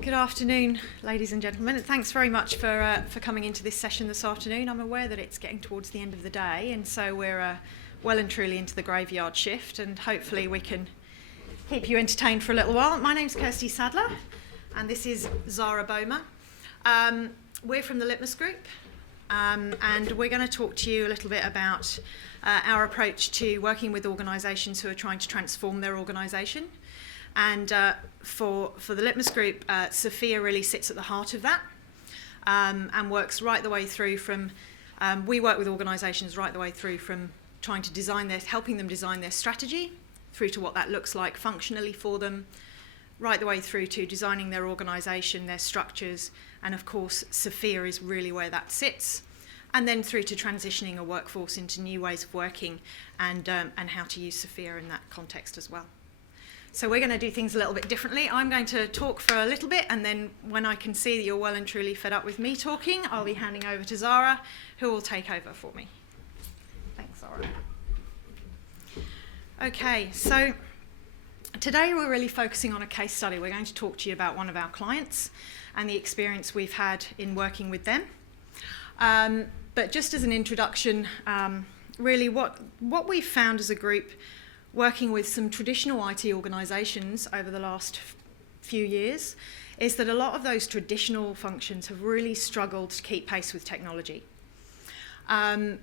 Good afternoon, ladies and gentlemen, and thanks very much for coming into this session this afternoon. I'm aware that it's getting towards the end of the day, and so we're well and truly into the graveyard shift, and hopefully we can keep you entertained for a little while. My name's Kirsty Sadler, and this is Zara Boma. We're from the Litmus group, and we're going to talk to you a little bit about our approach to working with organisations who are trying to transform their organisation. And for the Litmus group, SFIA really sits at the heart of that and works right the way through from, we work with organisations right the way through from trying to helping them design their strategy, through to what that looks like functionally for them, right the way through to designing their organisation, their structures, and of course SFIA is really where that sits, and then through to transitioning a workforce into new ways of working and how to use SFIA in that context as well. So we're going to do things a little bit differently. I'm going to talk for a little bit, and then when I can see that you're well and truly fed up with me talking, I'll be handing over to Zara, who will take over for me. Thanks, Zara. Okay, so today we're really focusing on a case study. We're going to talk to you about one of our clients and the experience we've had in working with them. But just as an introduction, really what we've found as a group working with some traditional IT organisations over the last few years is that a lot of those traditional functions have really struggled to keep pace with technology. And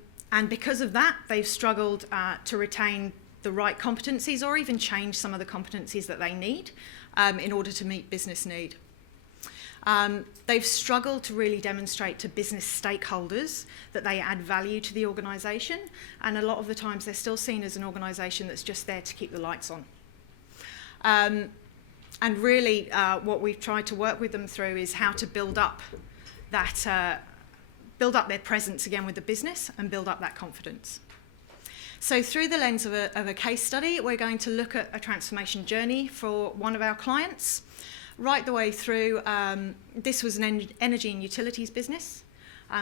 because of that, they've struggled to retain the right competencies or even change some of the competencies that they need in order to meet business need. They've struggled to really demonstrate to business stakeholders that they add value to the organisation, and a lot of the times they're still seen as an organisation that's just there to keep the lights on. And really what we've tried to work with them through is how to build up that, build up their presence again with the business and build up that confidence. So through the lens of a case study, we're going to look at a transformation journey for one of our clients. Right the way through, this was an energy and utilities business,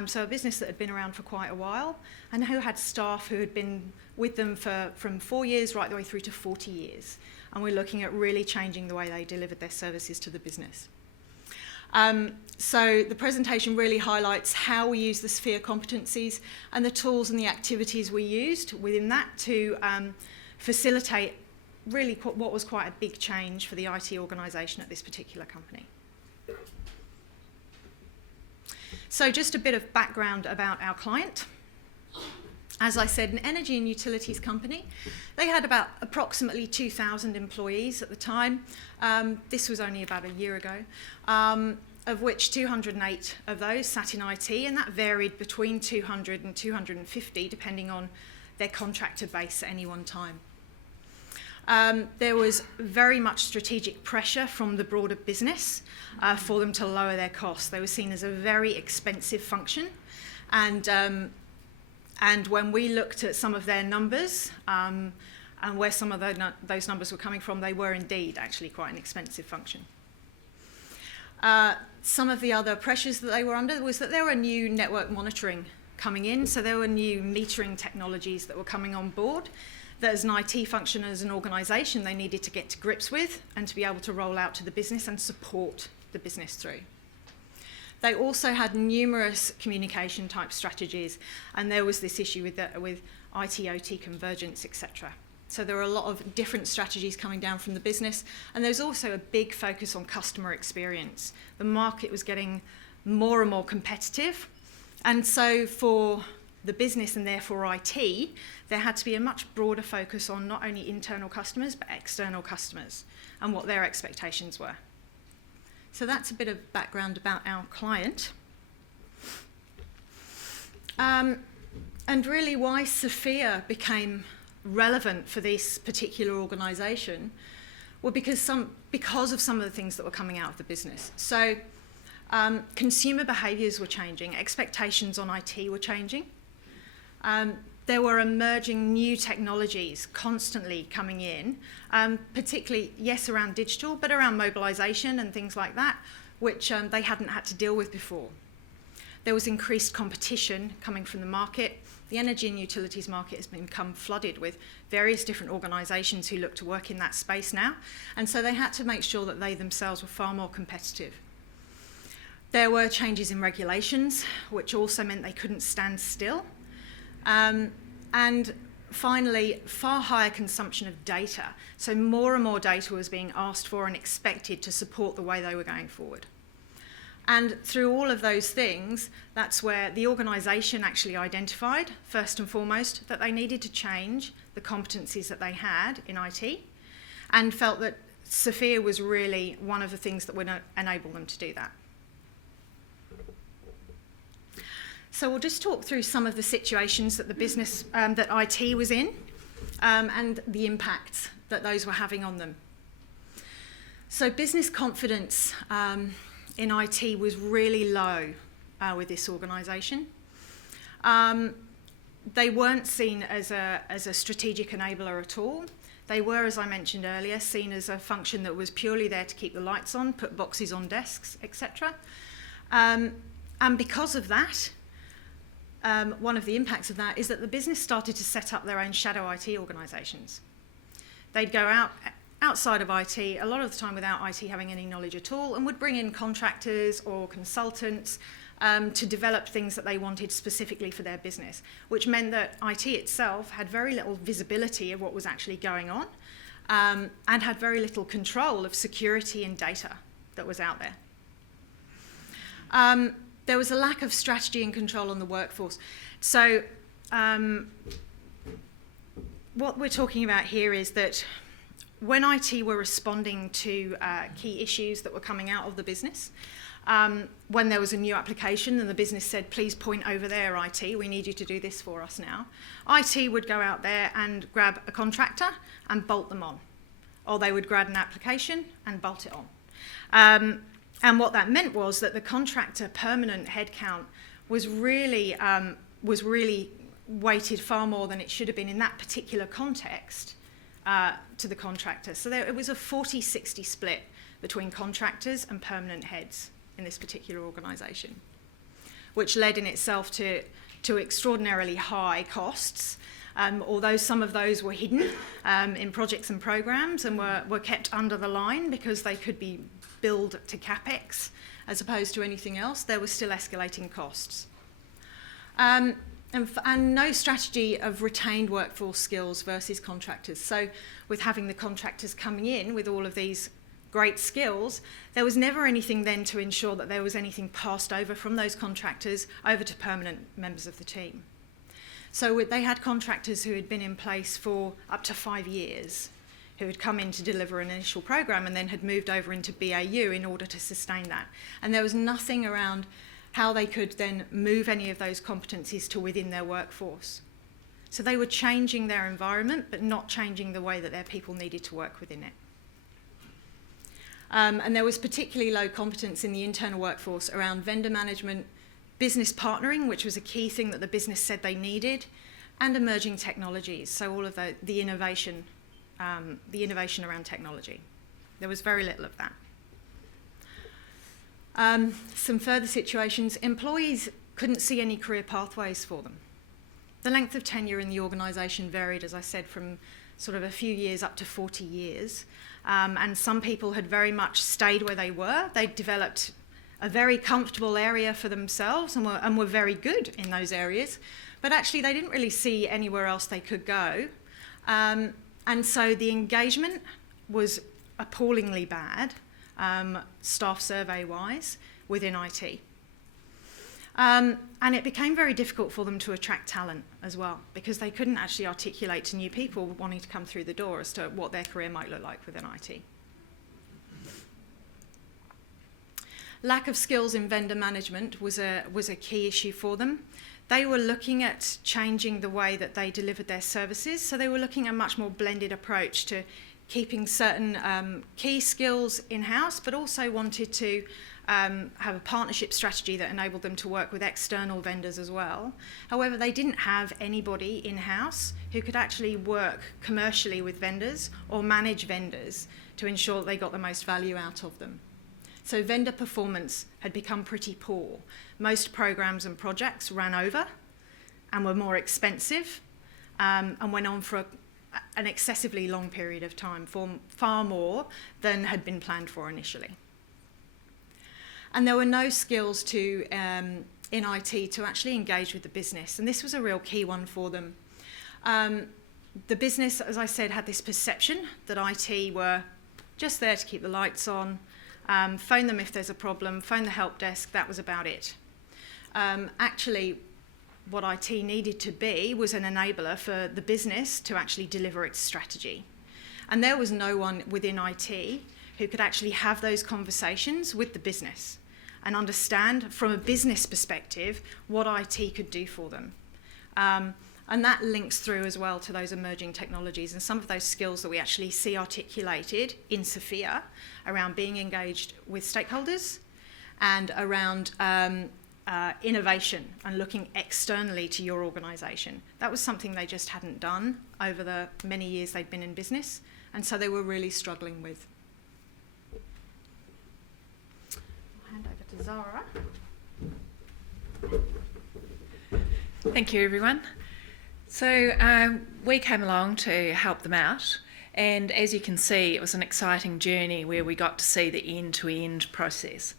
so a business that had been around for quite a while and who had staff who had been with them from 4 years right the way through to 40 years. And we're looking at really changing the way they delivered their services to the business. So the presentation really highlights how we use the SFIA competencies and the tools and the activities we used within that to facilitate really what was quite a big change for the IT organisation at this particular company. So just a bit of background about our client. As I said, an energy and utilities company. They had about approximately 2,000 employees at the time. This was only about a year ago, of which 208 of those sat in IT, and that varied between 200 and 250 depending on their contractor base at any one time. There was very much strategic pressure from the broader business for them to lower their costs. They were seen as a very expensive function, and when we looked at some of their numbers and where some of those numbers were coming from, they were indeed actually quite an expensive function. Some of the other pressures that they were under was that there were new network monitoring coming in, so there were new metering technologies that were coming on board that as an IT function, as an organisation, they needed to get to grips with and to be able to roll out to the business and support the business through. They also had numerous communication type strategies, and there was this issue with IT-OT convergence, etc. So there were a lot of different strategies coming down from the business, and there's also a big focus on customer experience. The market was getting more and more competitive, and so for the business and therefore IT, there had to be a much broader focus on not only internal customers but external customers and what their expectations were. So that's a bit of background about our client. And really why SFIA became relevant for this particular organisation were because of some of the things that were coming out of the business. So consumer behaviours were changing, expectations on IT were changing. There were emerging new technologies constantly coming in, particularly, yes, around digital, but around mobilisation and things like that, which they hadn't had to deal with before. There was increased competition coming from the market. The energy and utilities market has become flooded with various different organisations who look to work in that space now, and so they had to make sure that they themselves were far more competitive. There were changes in regulations, which also meant they couldn't stand still. And finally, far higher consumption of data. So more and more data was being asked for and expected to support the way they were going forward. And through all of those things, that's where the organisation actually identified, first and foremost, that they needed to change the competencies that they had in IT, and felt that SFIA was really one of the things that would enable them to do that. So we'll just talk through some of the situations that the business, that IT was in, and the impacts that those were having on them. So business confidence in IT was really low with this organisation. They weren't seen as a strategic enabler at all. They were, as I mentioned earlier, seen as a function that was purely there to keep the lights on, put boxes on desks, etc. And because of that, one of the impacts of that is that the business started to set up their own shadow IT organisations. They'd go outside of IT, a lot of the time without IT having any knowledge at all, and would bring in contractors or consultants to develop things that they wanted specifically for their business, which meant that IT itself had very little visibility of what was actually going on, and had very little control of security and data that was out there. There was a lack of strategy and control on the workforce. So what we're talking about here is that when IT were responding to key issues that were coming out of the business, when there was a new application and the business said, please point over there, IT, we need you to do this for us now, IT would go out there and grab a contractor and bolt them on. Or they would grab an application and bolt it on. And what that meant was that the contractor permanent headcount was really weighted far more than it should have been in that particular context to the contractor. So it was a 40-60 split between contractors and permanent heads in this particular organisation, which led in itself to extraordinarily high costs, although some of those were hidden in projects and programmes and were kept under the line because they could be billed to CapEx as opposed to anything else. There were still escalating costs. And no strategy of retained workforce skills versus contractors. So with having the contractors coming in with all of these great skills, there was never anything then to ensure that there was anything passed over from those contractors over to permanent members of the team. So they had contractors who had been in place for up to 5 years, who had come in to deliver an initial program and then had moved over into BAU in order to sustain that. And there was nothing around how they could then move any of those competencies to within their workforce. So they were changing their environment, but not changing the way that their people needed to work within it. And there was particularly low competence in the internal workforce around vendor management, business partnering, which was a key thing that the business said they needed, and emerging technologies, so all of the innovation around technology. There was very little of that. Some further situations, employees couldn't see any career pathways for them. The length of tenure in the organisation varied, as I said, from sort of a few years up to 40 years. And some people had very much stayed where they were. They'd developed a very comfortable area for themselves and were very good in those areas. But actually, they didn't really see anywhere else they could go. And so the engagement was appallingly bad, staff survey-wise, within IT. And it became very difficult for them to attract talent as well, because they couldn't actually articulate to new people wanting to come through the door as to what their career might look like within IT. Lack of skills in vendor management was a key issue for them. They were looking at changing the way that they delivered their services, so they were looking at a much more blended approach to keeping certain key skills in-house, but also wanted to have a partnership strategy that enabled them to work with external vendors as well. However, they didn't have anybody in-house who could actually work commercially with vendors or manage vendors to ensure that they got the most value out of them. So vendor performance had become pretty poor. Most programs and projects ran over and were more expensive and went on for an excessively long period of time, for far more than had been planned for initially. And there were no skills in IT to actually engage with the business, and this was a real key one for them. The business, as I said, had this perception that IT were just there to keep the lights on, phone them if there's a problem, phone the help desk, that was about it. Actually, what IT needed to be was an enabler for the business to actually deliver its strategy. And there was no one within IT who could actually have those conversations with the business and understand from a business perspective what IT could do for them. And that links through as well to those emerging technologies and some of those skills that we actually see articulated in SFIA around being engaged with stakeholders and around innovation and looking externally to your organisation. That was something they just hadn't done over the many years they'd been in business, and so they were really struggling with. I'll hand over to Zara. Thank you, everyone. So we came along to help them out, and as you can see, it was an exciting journey where we got to see the end-to-end process.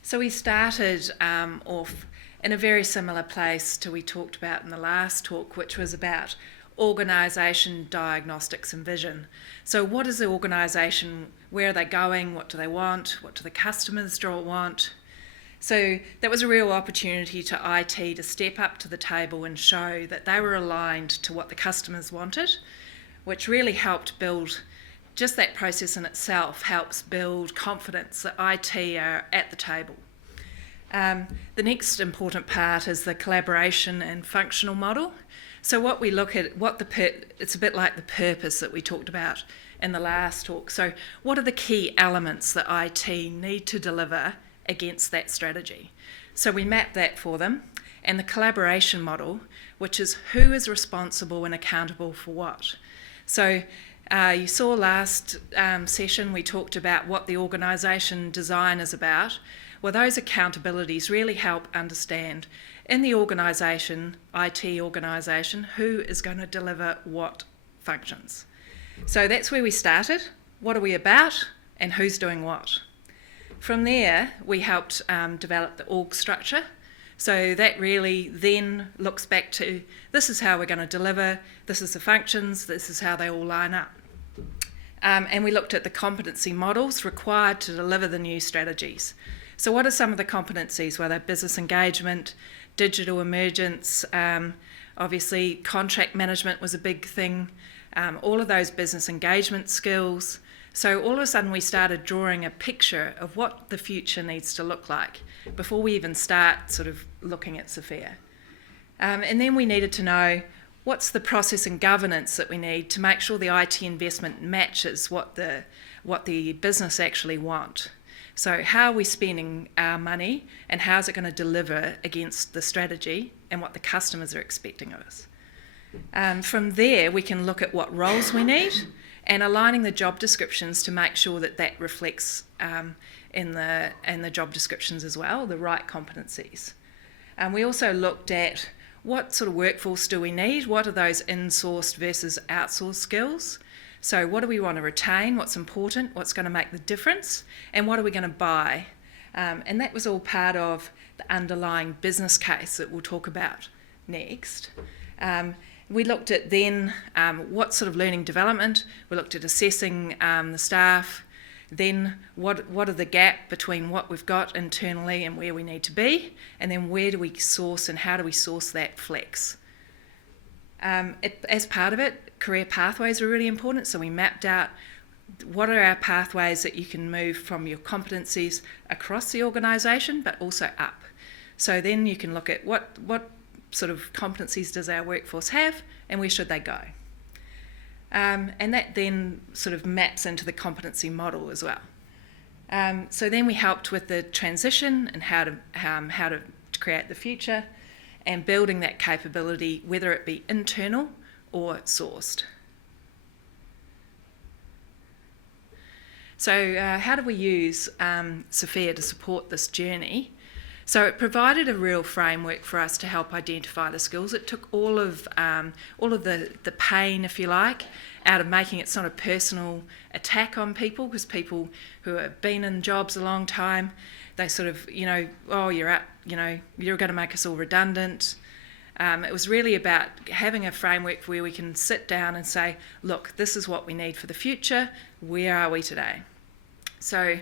So we started off in a very similar place to we talked about in the last talk, which was about organisation, diagnostics and vision. So what is the organisation, where are they going, what do they want, what do the customers want? So that was a real opportunity to IT to step up to the table and show that they were aligned to what the customers wanted, which really helped build, just that process in itself helps build confidence that IT are at the table. The next important part is the collaboration and functional model. So what we look at, it's a bit like the purpose that we talked about in the last talk. So what are the key elements that IT need to deliver against that strategy? So we map that for them, and the collaboration model, which is who is responsible and accountable for what. So you saw last session we talked about what the organisation design is about. Well, those accountabilities really help understand in the organisation, IT organisation, who is going to deliver what functions. So that's where we started. What are we about and who's doing what? From there, we helped develop the org structure. So that really then looks back to this is how we're going to deliver, this is the functions, this is how they all line up. And we looked at the competency models required to deliver the new strategies. So what are some of the competencies? Well, they're business engagement, digital emergence, obviously contract management was a big thing, all of those business engagement skills. So all of a sudden we started drawing a picture of what the future needs to look like before we even start sort of looking at SFIA. And then we needed to know what's the process and governance that we need to make sure the IT investment matches what the business actually want. So how are we spending our money and how's it going to deliver against the strategy and what the customers are expecting of us. From there we can look at what roles we need and aligning the job descriptions to make sure that that reflects in the job descriptions as well, the right competencies. We also looked at what sort of workforce do we need, what are those in-sourced versus outsourced skills. So what do we want to retain, what's important, what's going to make the difference, and what are we going to buy? And that was all part of the underlying business case that we'll talk about next. We looked at then what sort of learning development, we looked at assessing the staff, then what are the gap between what we've got internally and where we need to be, and then where do we source and how do we source that flex. As part of it, career pathways are really important, so we mapped out what are our pathways that you can move from your competencies across the organisation but also up. So then you can look at what sort of competencies does our workforce have and where should they go. And that then sort of maps into the competency model as well. So then we helped with the transition and how to create the future and building that capability, whether it be internal or sourced. So how do we use SFIA to support this journey? So it provided a real framework for us to help identify the skills. It took all of the pain, if you like, out of making it sort of personal attack on people, because people who have been in jobs a long time, they sort of, oh, you're out, you're going to make us all redundant. It was really about having a framework where we can sit down and say, look, this is what we need for the future. Where are we today? So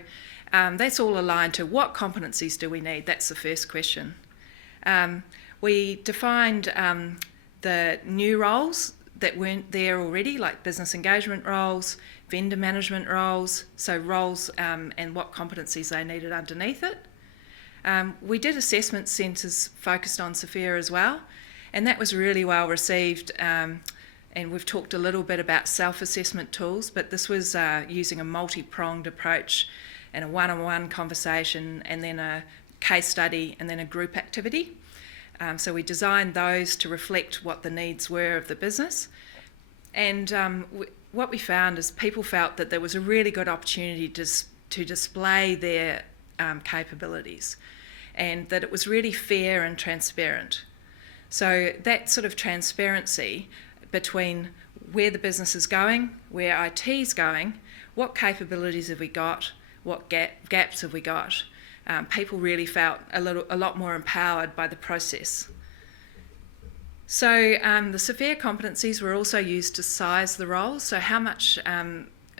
that's all aligned to what competencies do we need? That's the first question. We defined the new roles that weren't there already, like business engagement roles, vendor management roles, so roles and what competencies they needed underneath it. We did assessment centres focused on SFIA as well, and that was really well received. And we've talked a little bit about self-assessment tools, but this was using a multi-pronged approach and a one-on-one conversation, and then a case study, and then a group activity. So we designed those to reflect what the needs were of the business. And what we found is people felt that there was a really good opportunity to display their capabilities, and that it was really fair and transparent. So that sort of transparency between where the business is going, where IT is going, what capabilities have we got, what gaps have we got. People really felt a lot more empowered by the process. So the SFIA competencies were also used to size the roles. So how much,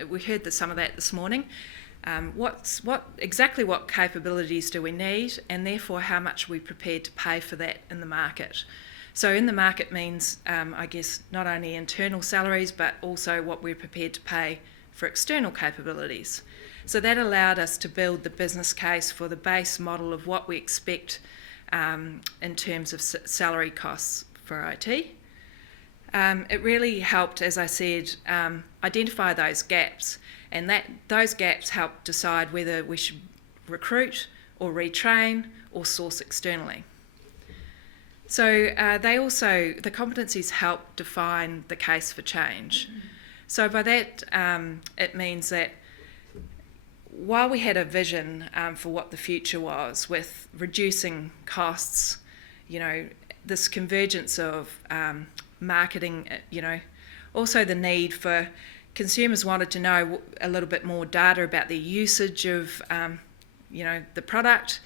we heard some of that this morning, exactly what capabilities do we need, and therefore how much are we prepared to pay for that in the market. So in the market means, I guess, not only internal salaries, but also what we're prepared to pay for external capabilities. So that allowed us to build the business case for the base model of what we expect in terms of salary costs for IT. It really helped, as I said, identify those gaps, and those gaps helped decide whether we should recruit or retrain or source externally. So the competencies help define the case for change. So by that, it means that while we had a vision for what the future was, with reducing costs, this convergence of marketing, also the need for consumers wanted to know a little bit more data about the usage of, the product.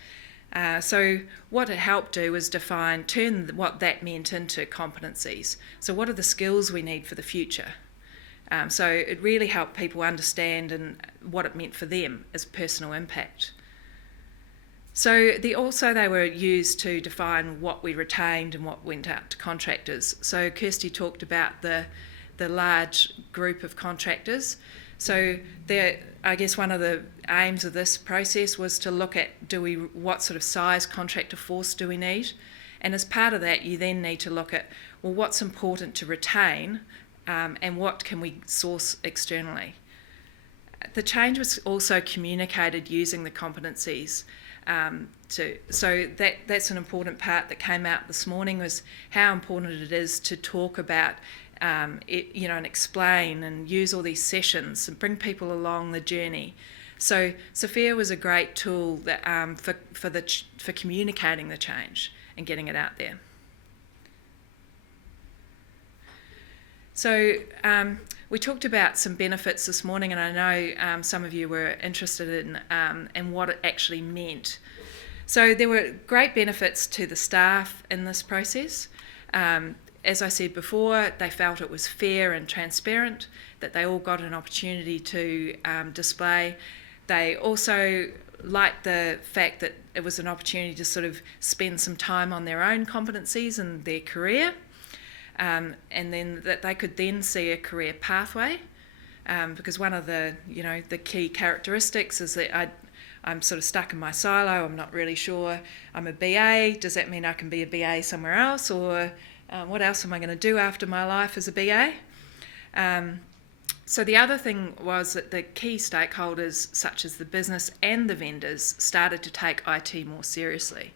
So what it helped do was turn what that meant into competencies. So what are the skills we need for the future? So it really helped people understand and what it meant for them as personal impact. So they were used to define what we retained and what went out to contractors. So Kirsty talked about the large group of contractors. So I guess one of the aims of this process was to look at what sort of size contractor force do we need? And as part of that, you then need to look at, well, what's important to retain and what can we source externally? The change was also communicated using the competencies. So that's an important part that came out this morning, was how important it is to talk about and explain and use all these sessions and bring people along the journey. So SFIA was a great tool that, for communicating the change and getting it out there. So we talked about some benefits this morning, and I know some of you were interested in what it actually meant. So there were great benefits to the staff in this process. As I said before, they felt it was fair and transparent, that they all got an opportunity to display. They also liked the fact that it was an opportunity to sort of spend some time on their own competencies and their career. And then that they could then see a career pathway, because one of the key characteristics is that I'm sort of stuck in my silo. I'm not really sure. I'm a BA. Does that mean I can be a BA somewhere else, or what else am I going to do after my life as a BA? So the other thing was that the key stakeholders, such as the business and the vendors, started to take IT more seriously.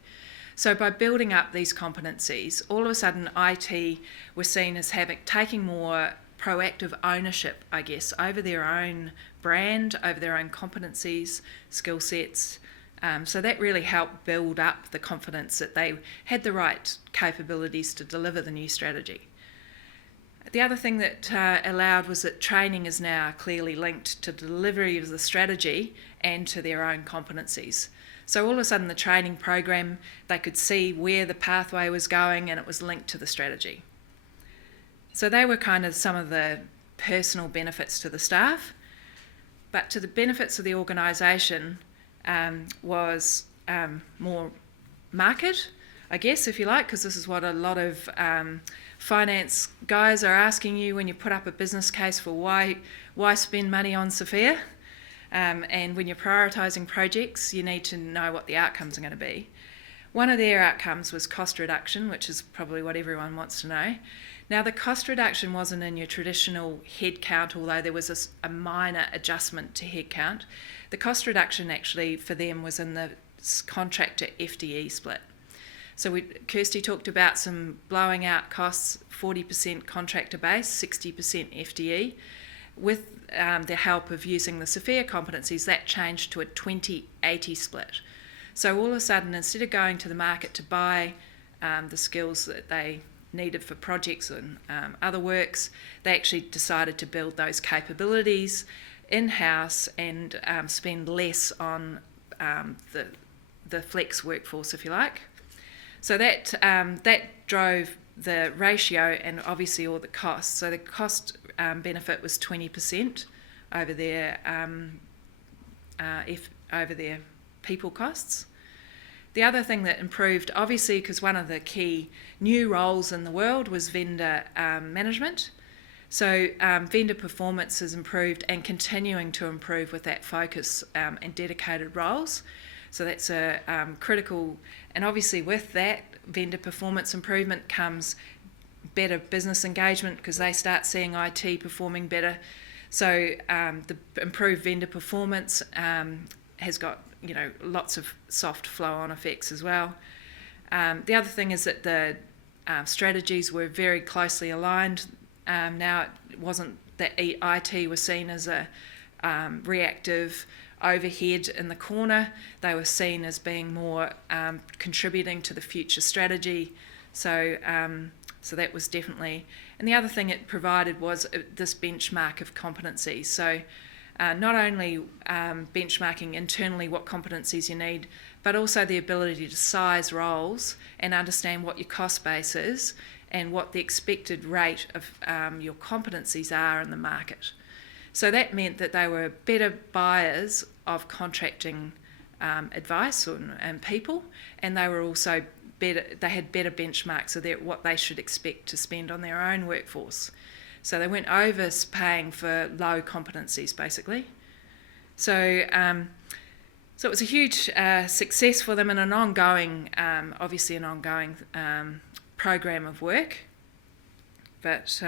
So by building up these competencies, all of a sudden IT was seen as taking more proactive ownership, I guess, over their own brand, over their own competencies, skill sets. So that really helped build up the confidence that they had the right capabilities to deliver the new strategy. The other thing that allowed was that training is now clearly linked to delivery of the strategy and to their own competencies. So all of a sudden the training program, they could see where the pathway was going and it was linked to the strategy. So they were kind of some of the personal benefits to the staff, but to the benefits of the organisation was more market, I guess, if you like, because this is what a lot of finance guys are asking you when you put up a business case for why spend money on SFIA. And when you're prioritising projects, you need to know what the outcomes are going to be. One of their outcomes was cost reduction, which is probably what everyone wants to know. Now, the cost reduction wasn't in your traditional headcount, although there was a minor adjustment to headcount. The cost reduction actually for them was in the contractor FTE split. So Kirsty talked about some blowing out costs, 40% contractor base, 60% FTE. With the help of using the SFIA competencies, that changed to a 20-80 split. So all of a sudden, instead of going to the market to buy the skills that they needed for projects and other works, they actually decided to build those capabilities in-house and spend less on the flex workforce, if you like. So that drove the ratio and obviously all the costs. So the cost benefit was 20% over their over their people costs. The other thing that improved, obviously, because one of the key new roles in the world was vendor management. So vendor performance has improved and continuing to improve with that focus and dedicated roles. So that's a critical, and obviously with that vendor performance improvement comes better business engagement because they start seeing IT performing better. So the improved vendor performance has got lots of soft flow-on effects as well. The other thing is that the strategies were very closely aligned. Now it wasn't that IT was seen as a reactive overhead in the corner. They were seen as being more contributing to the future strategy. So that was definitely, and the other thing it provided was this benchmark of competencies. So not only benchmarking internally what competencies you need, but also the ability to size roles and understand what your cost base is and what the expected rate of your competencies are in the market. So that meant that they were better buyers of contracting advice and people, and they were also better. They had better benchmarks of what they should expect to spend on their own workforce. So they weren't overpaying for low competencies, basically. So it was a huge success for them and an ongoing, obviously an ongoing program of work. But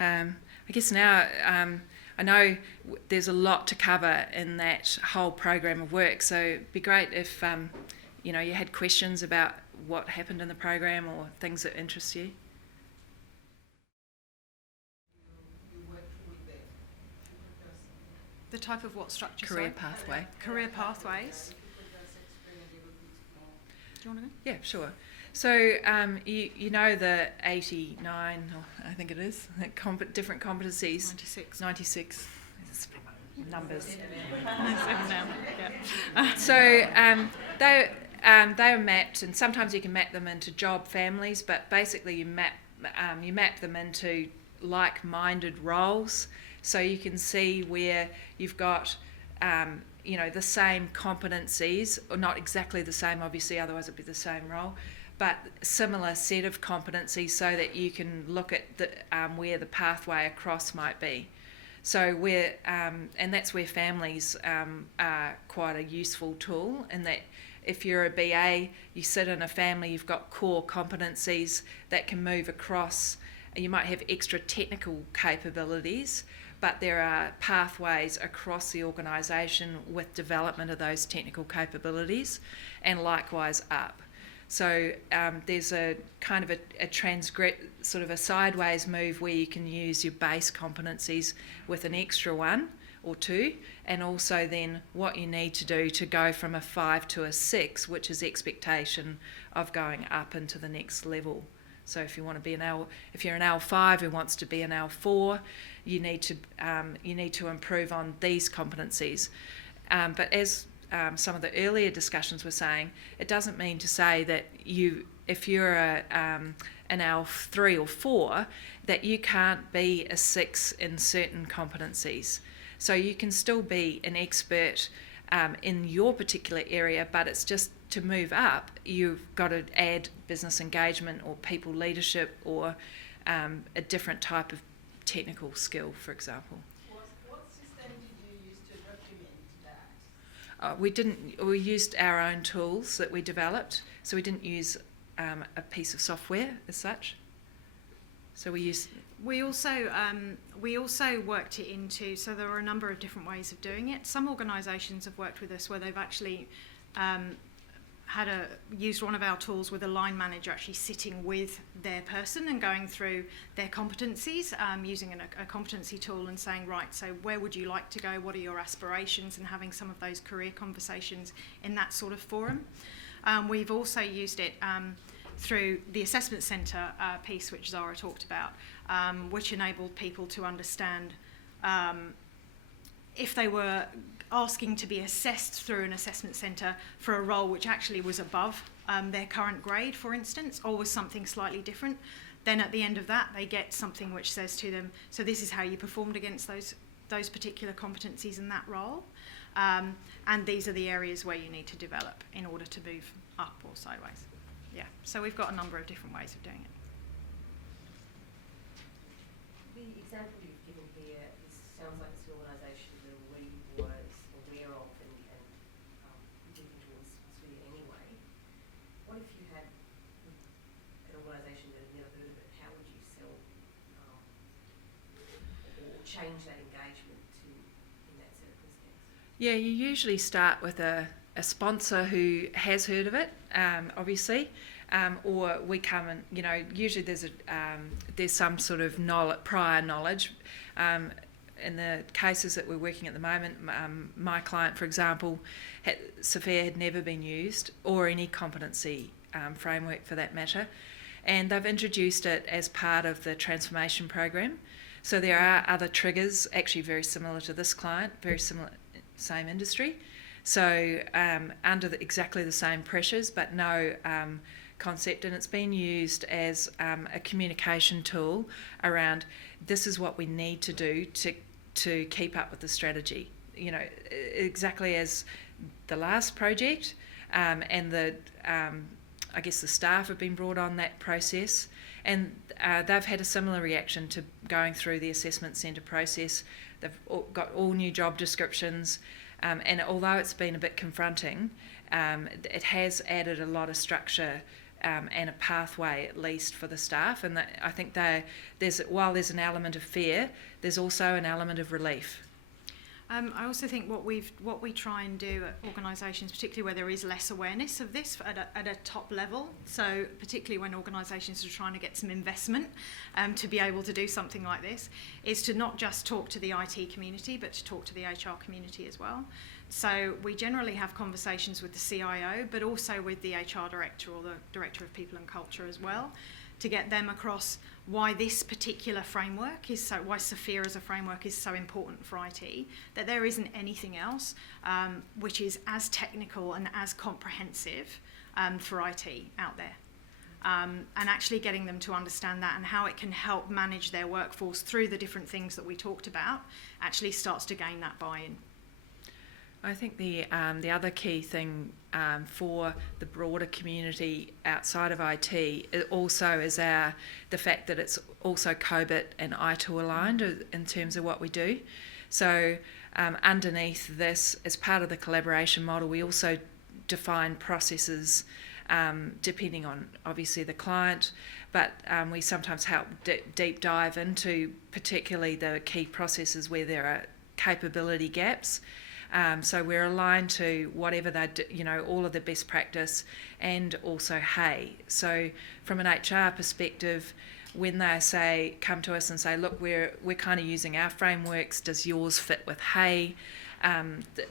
I guess now I know there's a lot to cover in that whole program of work. So it'd be great if you had questions about what happened in the program or things that interest you. The type of what structure? Career sorry? pathway. Career pathways. Do you want to go? Yeah, sure. So you know the 89, I think it is, different competencies. 96. It's numbers. So they are mapped, and sometimes you can map them into job families, but basically you map them into like-minded roles. So you can see where you've got, the same competencies, or not exactly the same, obviously, otherwise it'd be the same role, but similar set of competencies so that you can look at where the pathway across might be. So and that's where families are quite a useful tool, in that if you're a BA, you sit in a family, you've got core competencies that can move across. You might have extra technical capabilities, but there are pathways across the organisation with development of those technical capabilities, and likewise up. So there's a kind of sort of a sideways move where you can use your base competencies with an extra one or two, and also then what you need to do to go from a 5 to a 6, which is expectation of going up into the next level. So if you want to be if you're an L5 who wants to be an L4, you need to improve on these competencies. But as some of the earlier discussions were saying, it doesn't mean to say that if you're an L3 or 4, that you can't be a 6 in certain competencies. So you can still be an expert in your particular area, but it's just to move up, you've got to add business engagement or people leadership or a different type of technical skill, for example. What system did you use to document that? We used our own tools that we developed, so we didn't use a piece of software as such. So we also worked it into, so there are a number of different ways of doing it. Some organisations have worked with us where they've actually used one of our tools with a line manager actually sitting with their person and going through their competencies, using a competency tool and saying, right, so where would you like to go, what are your aspirations, and having some of those career conversations in that sort of forum. We've also used it through the assessment centre piece, which Zara talked about, which enabled people to understand if they were asking to be assessed through an assessment centre for a role which actually was above their current grade, for instance, or was something slightly different, then at the end of that they get something which says to them, so this is how you performed against those particular competencies in that role, and these are the areas where you need to develop in order to move up or sideways. Yeah, so we've got a number of different ways of doing it. The example you've given here sounds like it's an organisation that we was aware of and looking towards SFIA anyway. What if you had an organisation that had never heard of it? How would you sell or change that engagement in that circumstance? Yeah, you usually start with a sponsor who has heard of it, obviously, or we come and, usually there's some sort of prior knowledge. In the cases that we're working at the moment, my client, for example, SFIA had never been used, or any competency framework for that matter, and they've introduced it as part of the transformation program. So there are other triggers, actually very similar to this client, very similar, same industry. So under exactly the same pressures, but no concept, and it's been used as a communication tool around this is what we need to do to keep up with the strategy. Exactly as the last project, and I guess the staff have been brought on that process, and they've had a similar reaction to going through the assessment centre process. They've got all new job descriptions. And although it's been a bit confronting, it has added a lot of structure and a pathway, at least, for the staff. And I think while there's an element of fear, there's also an element of relief. I also think what we try and do at organisations, particularly where there is less awareness of this at a top level, so particularly when organisations are trying to get some investment to be able to do something like this, is to not just talk to the IT community, but to talk to the HR community as well. So we generally have conversations with the CIO, but also with the HR director or the director of people and culture as well, to get them across why this particular framework why SFIA as a framework is so important for IT, that there isn't anything else which is as technical and as comprehensive for IT out there. And actually getting them to understand that and how it can help manage their workforce through the different things that we talked about actually starts to gain that buy-in. I think the other key thing for the broader community outside of IT also is the fact that it's also COBIT and ITIL aligned in terms of what we do. So underneath this, as part of the collaboration model, we also define processes depending on obviously the client, but we sometimes help deep dive into particularly the key processes where there are capability gaps. So we're aligned to whatever they do, all of the best practice, and also HAY. So from an HR perspective, when they come to us and say, look, we're kind of using our frameworks, does yours fit with HAY?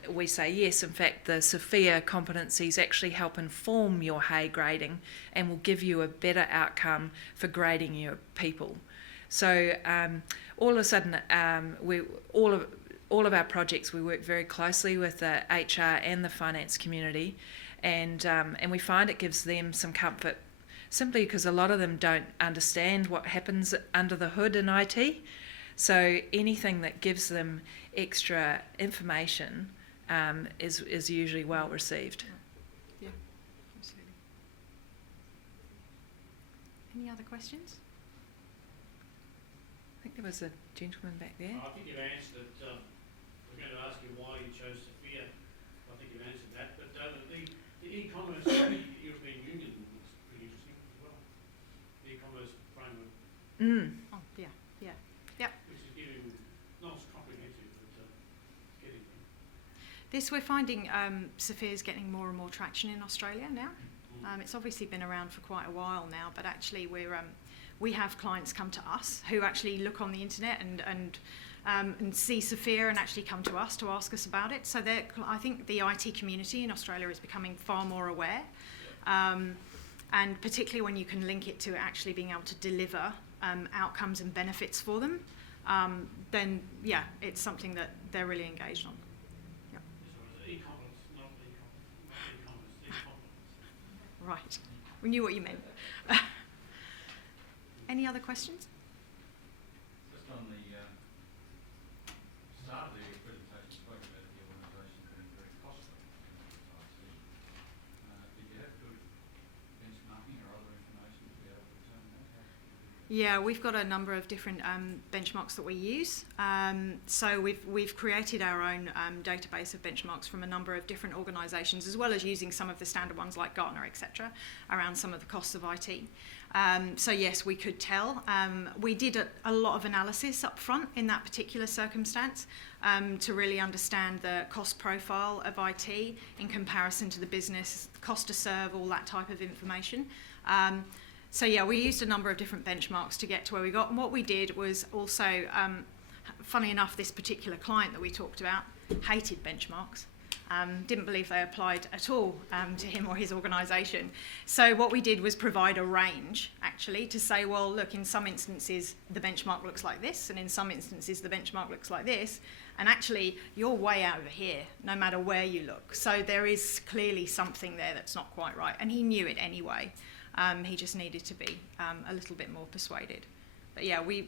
We say yes. In fact, the SFIA competencies actually help inform your HAY grading and will give you a better outcome for grading your people. So all of a sudden, all of our projects, we work very closely with the HR and the finance community, and we find it gives them some comfort, simply because a lot of them don't understand what happens under the hood in IT. So anything that gives them extra information is usually well received. Yeah, absolutely. Any other questions? I think there was a gentleman back there. I think you've answered it. We're going to ask you why you chose SFIA. I think you've answered that. But the e-commerce of the European Union looks pretty interesting as well. The e-commerce framework, Oh, yeah. which is giving, not as comprehensive, but getting there. This we're finding SFIA is getting more and more traction in Australia now. It's obviously been around for quite a while now, but actually we have clients come to us who actually look on the internet and see SFIA and actually come to us to ask us about it. So I think the IT community in Australia is becoming far more aware, and particularly when you can link it to actually being able to deliver outcomes and benefits for them, then yeah, it's something that they're really engaged on. Yep. So it's e-commerce, not e-commerce, Right. We knew what you meant. Any other questions? Just on the start of the presentation, spoke about the organisation being very costly. Did you have good benchmarking or other information to be able to determine that? Yeah, we've got a number of different benchmarks that we use. So we've created our own database of benchmarks from a number of different organisations, as well as using some of the standard ones like Gartner, etc., around some of the costs of IT. So yes, we could tell. We did a lot of analysis up front in that particular circumstance to really understand the cost profile of IT in comparison to the business, cost to serve, all that type of information. So yeah, we used a number of different benchmarks to get to where we got. And what we did was also, funny enough, this particular client that we talked about hated benchmarks. Didn't believe they applied at all to him or his organisation. So what we did was provide a range, actually, to say, well, look, in some instances the benchmark looks like this, and in some instances the benchmark looks like this, and actually you're way over here, no matter where you look. So there is clearly something there that's not quite right, and he knew it anyway. He just needed to be a little bit more persuaded. But yeah, we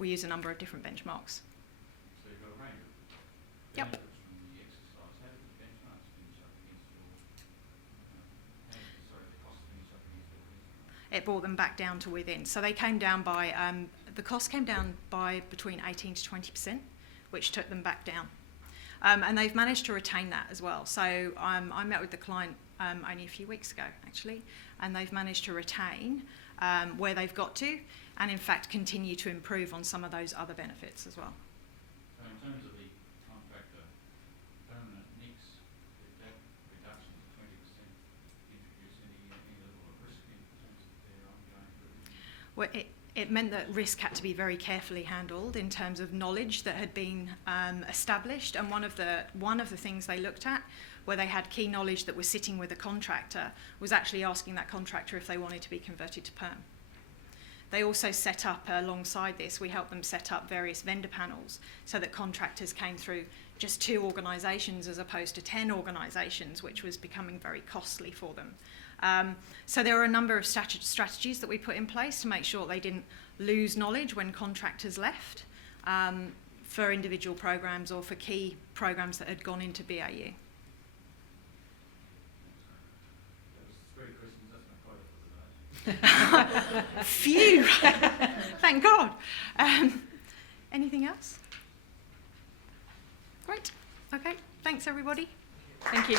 use a number of different benchmarks. So you've got a range of Yep. benefits from the exercise. How did the benchmarks finish up against your, the cost finish up against your benchmark? It brought them back down to within. So they came down by, the cost came down by between 18 to 20%, which took them back down. And they've managed to retain that as well. So I met with the client only a few weeks ago, actually, and they've managed to retain where they've got to, and in fact continue to improve on some of those other benefits as well. So in terms of the contractor permanent mix, did that reduction to 20% introduce any level of risk in terms of their ongoing provision? Well, it meant that risk had to be very carefully handled in terms of knowledge that had been established, and one of the things they looked at, where they had key knowledge that was sitting with a contractor, was actually asking that contractor if they wanted to be converted to perm. They also set up, alongside this, we helped them set up various vendor panels so that contractors came through just 2 organisations as opposed to 10 organisations, which was becoming very costly for them. So there were a number of strategies that we put in place to make sure they didn't lose knowledge when contractors left for individual programs or for key programs that had gone into BAU. That was 3 questions, that's my quota for today. Phew! Thank God. Anything else? Great. Okay. Thanks, everybody. Thank you.